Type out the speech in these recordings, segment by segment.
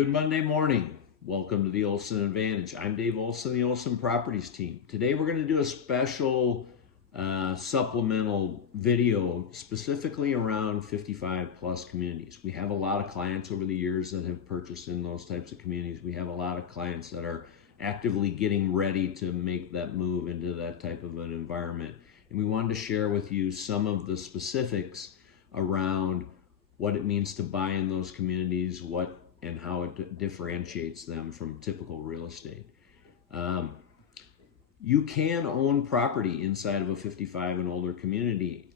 Good Monday morning. Welcome to the Olson Advantage. I'm Dave Olson, the Olson Properties Team. Today we're going to do a special supplemental video specifically around 55 plus communities. We have a lot of clients over the years that have purchased in those types of communities. We have a lot of clients that are actively getting ready to make that move into that type of an environment. And we wanted to share with you some of the specifics around what it means to buy in those communities, and how it differentiates them from typical real estate. You can own property inside of a 55 and older community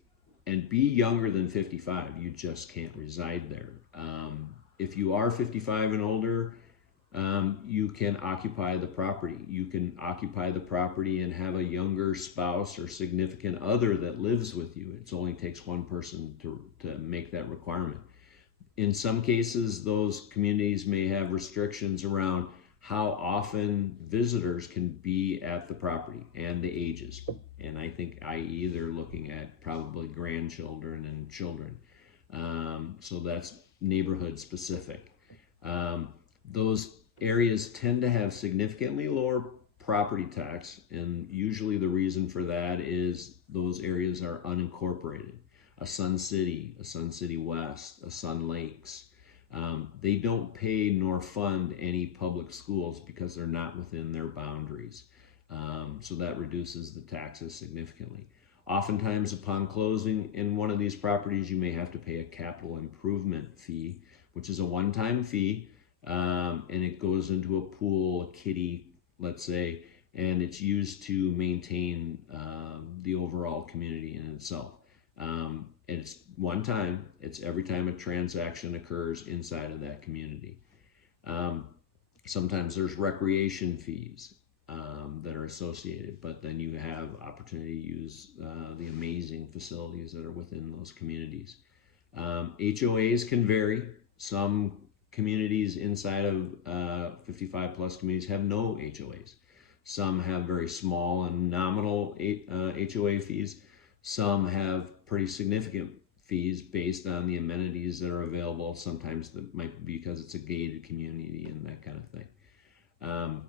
and be younger than 55. You just can't reside there. If you are 55 and older, you can occupy the property. You can occupy the property and have a younger spouse or significant other that lives with you. It only takes one person to make that requirement. In some cases, those communities may have restrictions around how often visitors can be at the property and the ages. And I think, i.e., they're looking at probably grandchildren and children. So that's neighborhood specific. Those areas tend to have significantly lower property tax, and usually the reason for that is those areas are unincorporated. A Sun City West, a Sun Lakes. They don't pay nor fund any public schools because they're not within their boundaries. So that reduces the taxes significantly. Oftentimes upon closing in one of these properties, you may have to pay a capital improvement fee, which is a one-time fee, and it goes into a pool, a kitty, let's say, and it's used to maintain the overall community in itself. And it's one time, it's every time a transaction occurs inside of that community. Sometimes there's recreation fees that are associated, but then you have opportunity to use the amazing facilities that are within those communities. HOAs can vary. Some communities inside of 55 plus communities have no HOAs. Some have very small and nominal HOA fees. Some have pretty significant fees based on the amenities that are available. Sometimes that might be because it's a gated community and that kind of thing.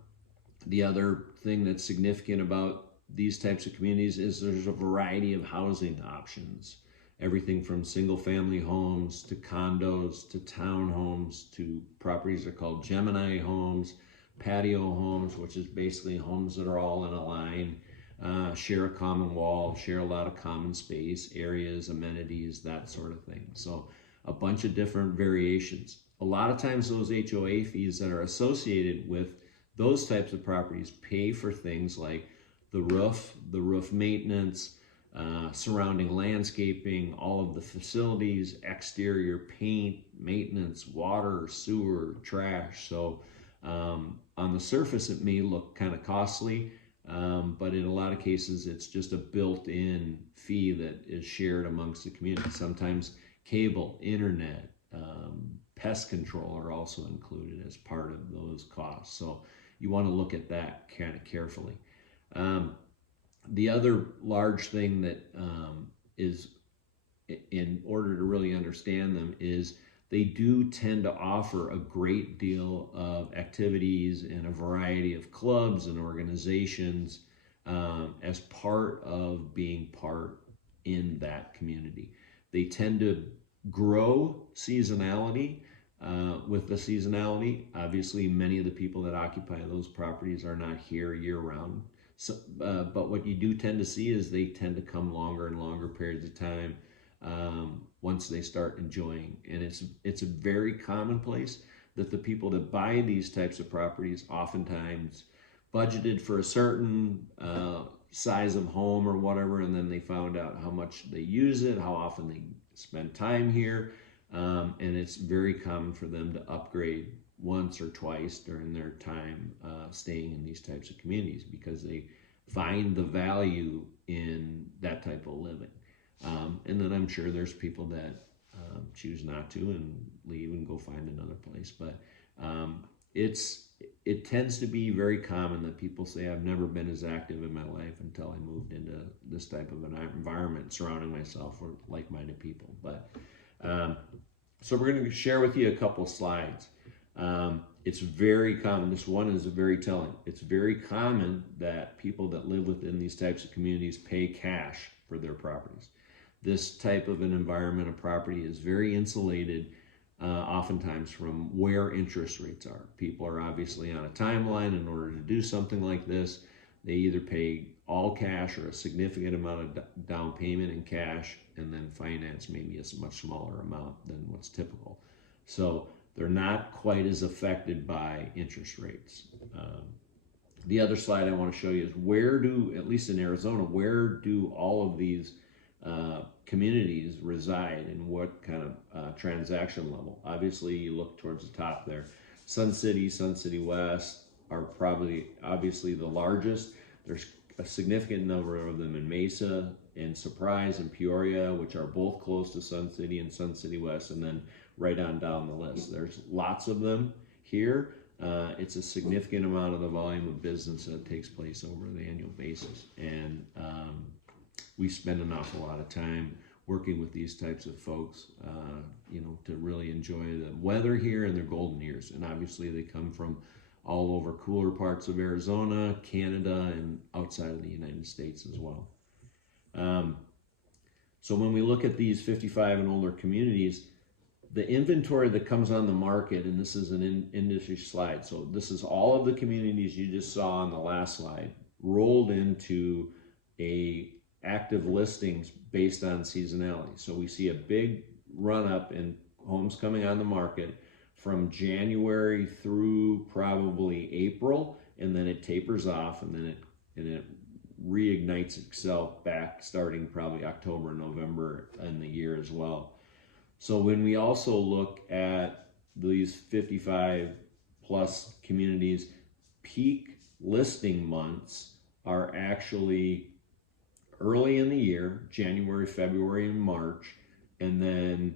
The other thing that's significant about these types of communities is there's a variety of housing options. Everything from single family homes to condos to townhomes to properties that are called Gemini homes, patio homes, which is basically homes that are all in a line. Share a common wall, share a lot of common space, areas, amenities, that sort of thing. So a bunch of different variations. A lot of times those HOA fees that are associated with those types of properties pay for things like the roof maintenance, surrounding landscaping, all of the facilities, exterior paint, maintenance, water, sewer, trash. So on the surface it may look kind of costly, but in a lot of cases it's just a built-in fee that is shared amongst the community. Sometimes cable, internet, pest control are also included as part of those costs. So you want to look at that kind of carefully. The other large thing that is, in order to really understand them, is they do tend to offer a great deal of activities and a variety of clubs and organizations as part of being part in that community. They tend to grow seasonality with the seasonality. Obviously, many of the people that occupy those properties are not here year round. So, but what you do tend to see is they tend to come longer and longer periods of time once they start enjoying. And it's a very commonplace that the people that buy these types of properties oftentimes budgeted for a certain size of home or whatever, and then they found out how much they use it, how often they spend time here, and it's very common for them to upgrade once or twice during their time staying in these types of communities because they find the value in that type of living. And then I'm sure there's people that choose not to and leave and go find another place. But it tends to be very common that people say, I've never been as active in my life until I moved into this type of an environment, surrounding myself with like-minded people. But so we're going to share with you a couple slides. It's very common. This one is very telling. It's very common that people that live within these types of communities pay cash for their properties. This type of an environment of property is very insulated, oftentimes from where interest rates are. People are obviously on a timeline. In order to do something like this, they either pay all cash or a significant amount of down payment in cash, and then finance maybe a much smaller amount than what's typical. So they're not quite as affected by interest rates. The other slide I want to show you is where do, at least in Arizona, where do all of these communities reside and what kind of transaction level? Obviously, you look towards the top there. Sun City West are probably obviously the largest. There's a significant number of them in Mesa and Surprise and Peoria, which are both close to Sun City and Sun City West, and then right on down the list. There's lots of them here. It's a significant amount of the volume of business that takes place over the annual basis. And we spend an awful lot of time working with these types of folks, to really enjoy the weather here and their golden years. And obviously they come from all over cooler parts of Arizona, Canada, and outside of the United States as well. So when we look at these 55 and older communities, the inventory that comes on the market, and this is an industry slide, so this is all of the communities you just saw on the last slide, rolled into a active listings based on seasonality. So we see a big run up in homes coming on the market from January through probably April, and then it tapers off, and then it reignites itself back starting probably October, November in the year as well. So when we also look at these 55 plus communities, peak listing months are actually early in the year, January, February, and March, and then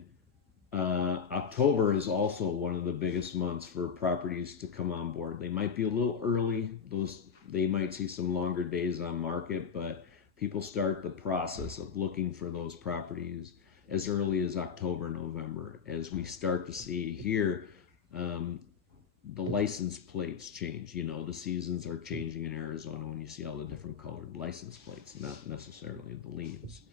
October is also one of the biggest months for properties to come on board. They might be a little early. They might see some longer days on market, but people start the process of looking for those properties as early as October, November, as we start to see here the license plates change. The seasons are changing in Arizona when you see all the different colored license plates, not necessarily the leaves.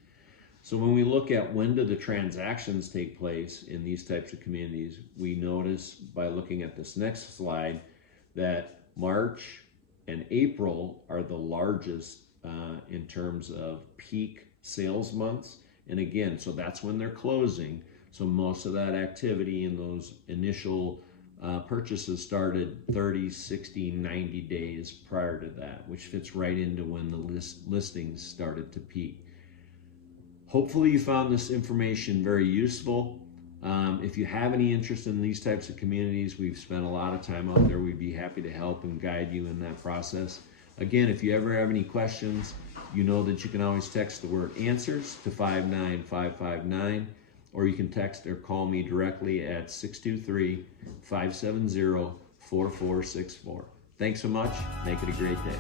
So when we look at when do the transactions take place in these types of communities, we notice by looking at this next slide that March and April are the largest in terms of peak sales months. And again, so that's when they're closing. So most of that activity in those initial purchases started 30, 60, 90 days prior to that, which fits right into when the listings started to peak. Hopefully you found this information very useful. If you have any interest in these types of communities, we've spent a lot of time out there. We'd be happy to help and guide you in that process. Again, if you ever have any questions, you know that you can always text the word answers to 59559, or you can text or call me directly at 623-570-4464. Thanks so much. Make it a great day.